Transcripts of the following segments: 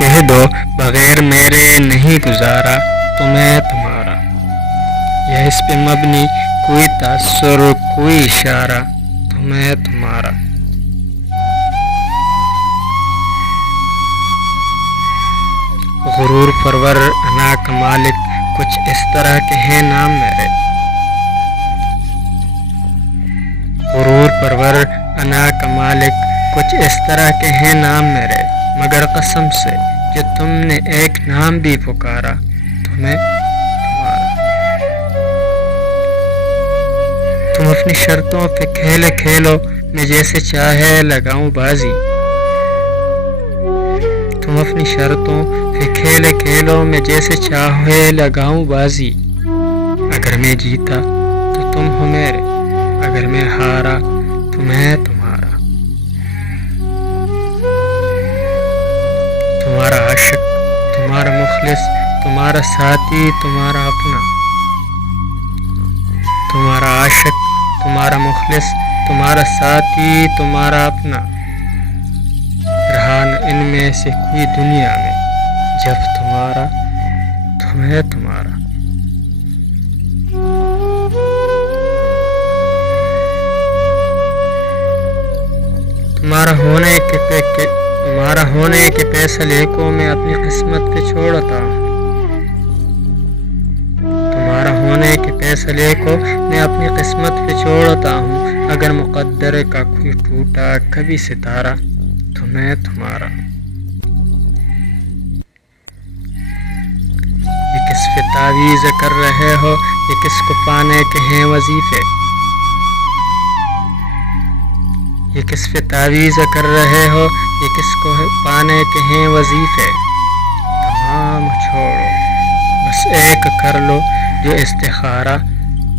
کہہ دو بغیر میرے نہیں گزارا تمہیں تمہارا، یا اس پہ مبنی کوئی تاثر کوئی اشارہ تمہیں تمہارا۔ غرور پرور انا کا مالک کچھ اس طرح کے ہیں نام میرے، غرور پرور انا کا مالک کچھ اس طرح کے ہیں نام میرے، مگر قسم سے کہ تم نے ایک نام بھی پکارا تمہیں تمہارا۔ تم اپنی شرطوں پہ کھیلے کھیلو میں جیسے چاہے لگاؤں بازی، تم اپنی شرطوں پہ کھیلے کھیلو میں جیسے چاہے لگاؤں بازی، اگر میں جیتا تو تم ہو میرے، اگر میں ہارا تو میں تمہارا۔ تمہارا عاشق، تمہارا مخلص، تمہارا ساتھی، تمہارا اپنا، تمہارا عاشق، تمہارا مخلص، تمہارا ساتھی، تمہارا اپنا، رہا نہ ان میں سے کوئی دنیا میں جب تمہارا تمہیں تمہارا۔ تمہارا ہونے کے فیصلے کو میں اپنی قسمت پہ چھوڑتا ہوں، تمہارا ہونے کے فیصلے کو میں اپنی قسمت پہ چھوڑتا ہوں، اگر مقدر کا کوئی ٹوٹا کبھی ستارہ تمہیں تمہارا۔ یہ کس پہ تعویذ کر رہے ہو، یہ کس کو پانے کے ہیں وظیفے، یہ کس پہ تعویذ کر رہے ہو، یہ کس کو پانے کے ہیں وظیفے، تمام چھوڑو بس ایک کر لو جو استخارہ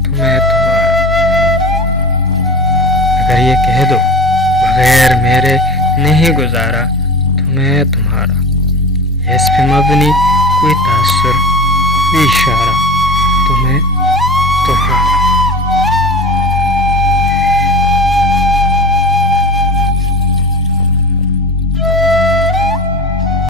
تمہیں تمہارا۔ اگر یہ کہہ دو بغیر میرے نہیں گزارا تمہیں تمہارا، یا اس پہ مبنی کوئی تاثر کوئی اشارہ تمہیں